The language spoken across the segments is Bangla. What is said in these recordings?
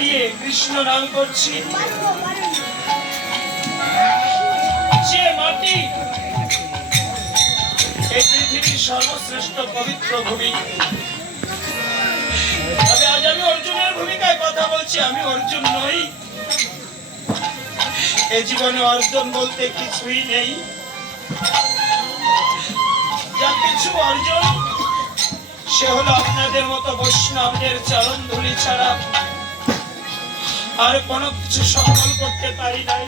দাঁড়িয়ে কৃষ্ণ নাম করছি। যে মাটি এই পৃথিবীর সর্বশ্রেষ্ঠ পবিত্র ভূমি। তবে আজ আমি অর্জুনের ভূমিকায় কথা বলছি, আমি অর্জুন নই। এ জীবনে অর্জন বলতে কিছুই নেই। যা কিছু অর্জন, সে হলো আপনাদের মতো বৈষ্ণবদের চরণ ধুলি ছাড়া। আর কোনো কিছু সফল করতে পারি নাই।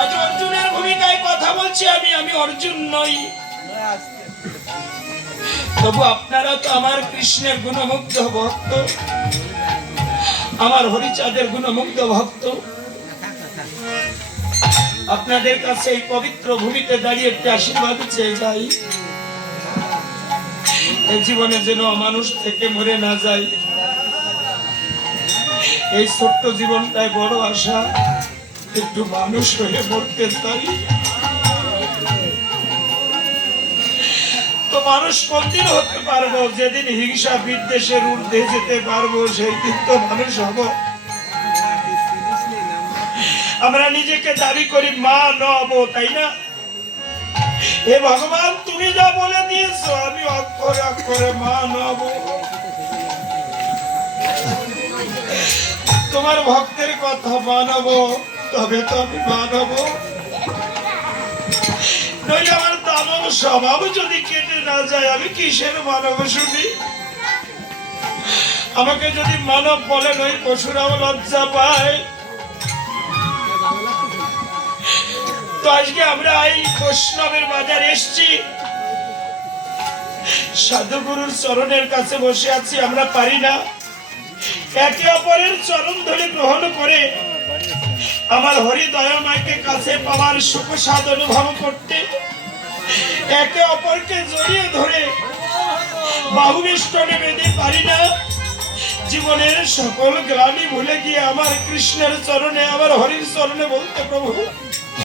আজ অর্জুনের ভূমিকায় কথা বলছি আমি আমি অর্জুন নই। তবু আপনারা তো আমার কৃষ্ণের গুণমুগ্ধ ভক্ত। আমার হরিচাঁদের গুণমুগ্ধ ভক্ত। আপনাদের কাছে এই পবিত্র ভূমিতে দাঁড়িয়ে একটি আশীর্বাদ চেয়ে যাই। এই জীবনে যেন মানুষ থেকে মরে না যায়। এই ছোট্ট জীবনটায় বড় আশা, একটু মানুষ হয়ে মরতে চাই। মানুষ কোনদিন হতে পারব? যেদিন হিংসা বিদ্বেষের ঊর্ধ্বে যেতে পারব, সেই দিন তো মানুষ হব। আমরা নিজেকে দাবি করি, মা নব তাই না? হে ভগবান, তুমি যা বলে দিয়েছ, আমি অক্ষরে অক্ষরে মা নব তোমার ভক্তের কথা মানব, তবে তো আমি মানব। আমার দানব স্বভাব যদি কেটে না যায়, আমি কিসের মানব শুনি? আমাকে যদি মানব বলেন ওই পশুরাও লজ্জা পায়। তো আজকে আমরা এই বৈষ্ণবের বাজারে এসছি। সাধুগুরুর চরণের কাছে বসে আছি, আমরা পারি না। একে অপরের চরণ ধরে গ্রহণ করে আমার হরিদয়া মাকে কাছে পাওয়ার সুখ স্বাদ অনুভব করতে, একে অপরকে জড়িয়ে ধরে বাহু বেষ্টনে বেঁধে পারি না। জীবনের সকল গ্লানি ভুলে গিয়ে আমার কৃষ্ণের চরণে, আমার হরির চরণে বলতে প্রভু।